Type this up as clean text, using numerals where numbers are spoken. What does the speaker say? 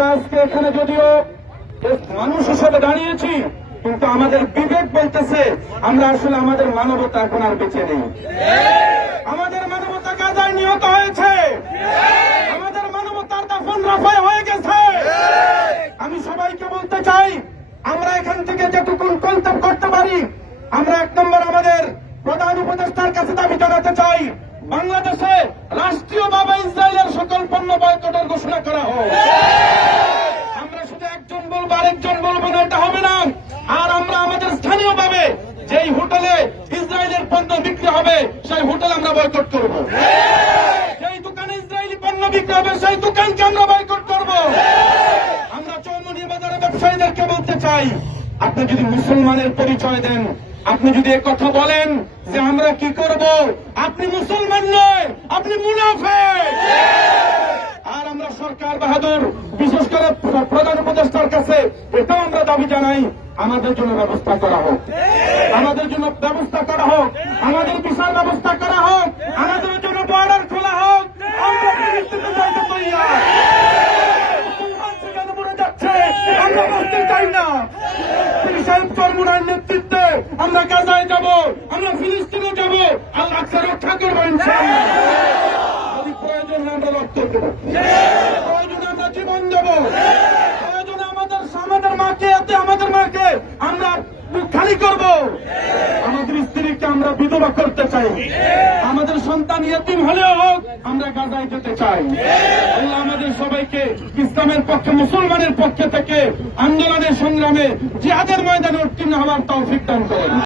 আমরা আজকে এখানে যদিও মানুষ হিসেবে দাঁড়িয়েছি, কিন্তু আমাদের বিবেক বলতেছে আমরা আসলে আমাদের মানবতা এখন আর বেঁচে নেই। আমাদের মানবতা গাজায় নিহত হয়েছে, আমাদের মানবতার দাফন রাফায় হয়ে গেছে। আমি সবাইকে বলতে চাই, আমরা এখান থেকে যেটুকু করতে পারি, আমরা 1 নম্বর আমাদের প্রধান উপদেষ্টার কাছে দাবি জানাতে চাই, বাংলাদেশে রাষ্ট্রীয়ভাবে ইসরায়েলের সকল পণ্য বয়কটের ঘোষণা করা হোক। আমরা শুধু একজন বলবো আরেকজন বলবো না, এটা হবে না। আর আমরা আমাদের স্থানীয়ভাবে যেই হোটেলে ইসরায়েলের পণ্য বিক্রি হবে সেই হোটেল আমরা বয়কট করব। যেই দোকানে ইসরায়েলি পণ্য বিক্রি হবে সেই দোকানকে আমরা বয়কট করব। আমরা চৌমুহনী বাজারে ব্যবসায়ীদেরকে বলতে চাই, আপনি যদি মুসলমানের পরিচয় দেন, আপনি যদি কথা বলেন যে আমরা কি করব, আপনি মুসলমান নয়, আপনি মুনাফিক। আর আমরা সরকার বাহাদুর, বিশেষ করে প্রধান উপদেষ্টার কাছে এটাও আমরা দাবি জানাই, আমাদের জন্য ব্যবস্থা করা হোক, আমাদের জন্য ব্যবস্থা করা হোক, আমাদের বিশাল ব্যবস্থা করা হোক, আমাদের জন্য বর্ডার খোলা হোক। আমরা ফিলিস্তিনে যাইতে তৈয়ার, মুসলমান সেখানে মরে যাচ্ছে, আমরা বসতে চাই না। সাহেব চরমুনার নেতৃত্বে আমরা গাজায় যাব, আমরা ফিলিস্তিনে যাব, আল্লাহ আকসা রক্ষা করবো ইনশাআল্লাহ। যদি প্রয়োজন হয় আমরা রক্ত দেব, প্রয়োজনে আমরা জীবন দেব, প্রয়োজনে আমাদের মাকে আমরা খালি করব। আমাদের স্ত্রীকে আমরা বিধবা করতে চাই, আমাদের সন্তান ইয়েতিম হলেও হোক আমরা গাজায় যেতে চাই। আল্লাহ আমাদের সবাইকে ইসলামের পক্ষে, মুসলমানের পক্ষে থেকে আন্দোলনের সংগ্রামে জিহাদের ময়দানে উত্তীর্ণ হওয়ার তৌফিক দান করেন।